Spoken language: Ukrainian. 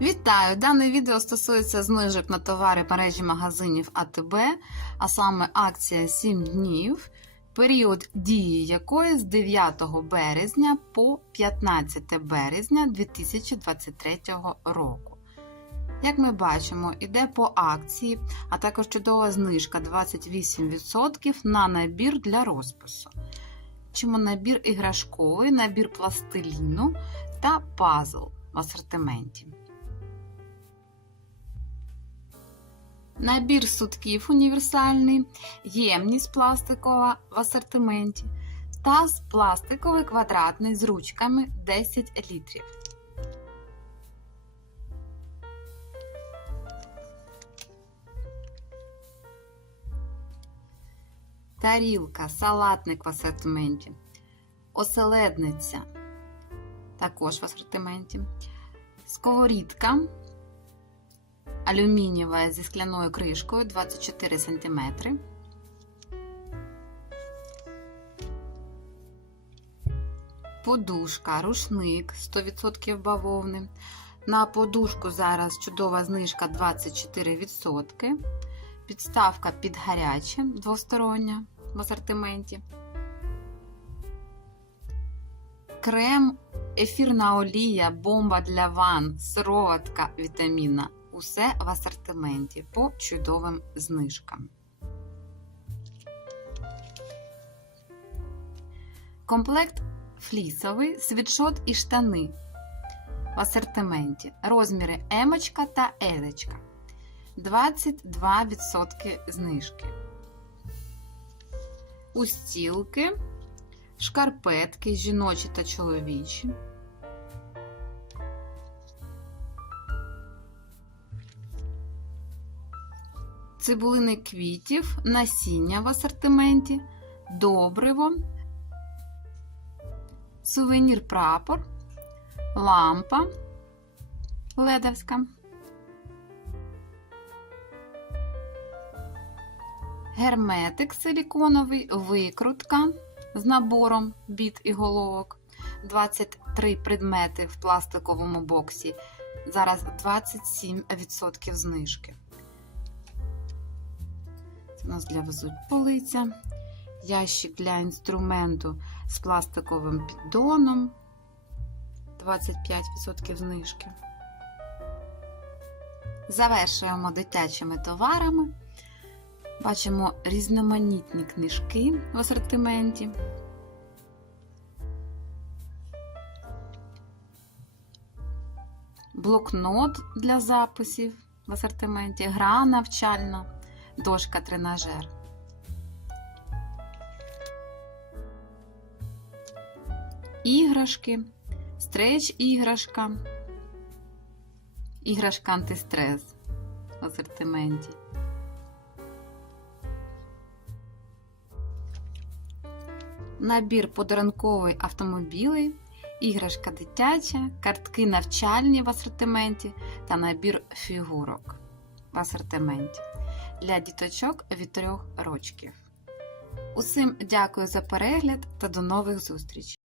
Вітаю! Дане відео стосується знижок на товари мережі магазинів АТБ, а саме акція 7 днів, період дії якої з 9 березня по 15 березня 2023 року. Як ми бачимо, іде по акції, а також чудова знижка 28% на набір для розпису. Чому набір іграшковий, набір пластиліну та пазл в асортименті. Набір сутків універсальний, ємність пластикова в асортименті, таз пластиковий квадратний з ручками 10 літрів. Тарілка, салатник в асортименті, оселедниця також в асортименті, сковорідка алюмінієва зі скляною кришкою 24 см. Подушка, рушник 100% бавовни. На подушку зараз чудова знижка 24%. Підставка під гаряче двостороння в асортименті. Крем, ефірна олія, бомба для ван, сироватка вітаміна. Усе в асортименті по чудовим знижкам. Комплект флісовий, світшот і штани в асортименті. Розміри емочка та елечка. 22% знижки. Устілки, шкарпетки жіночі та чоловічі. Цибулини квітів, насіння в асортименті, добриво, сувенір прапор, лампа ледовська. Герметик силіконовий, викрутка з набором біт і головок. 23 предмети в пластиковому боксі. Зараз 27% знижки. У нас для везуть полиця. Ящик для інструменту з пластиковим піддоном. 25% знижки. Завершуємо дитячими товарами. Бачимо різноманітні книжки в асортименті. Блокнот для записів в асортименті, гра навчальна, дошка тренажер. Іграшки, стреч іграшка, іграшка антистрес в асортименті. Набір подарунковий автомобілей, іграшка дитяча, картки навчальні в асортименті та набір фігурок в асортименті для діточок від 3 рочків. Усім дякую за перегляд та до нових зустрічей!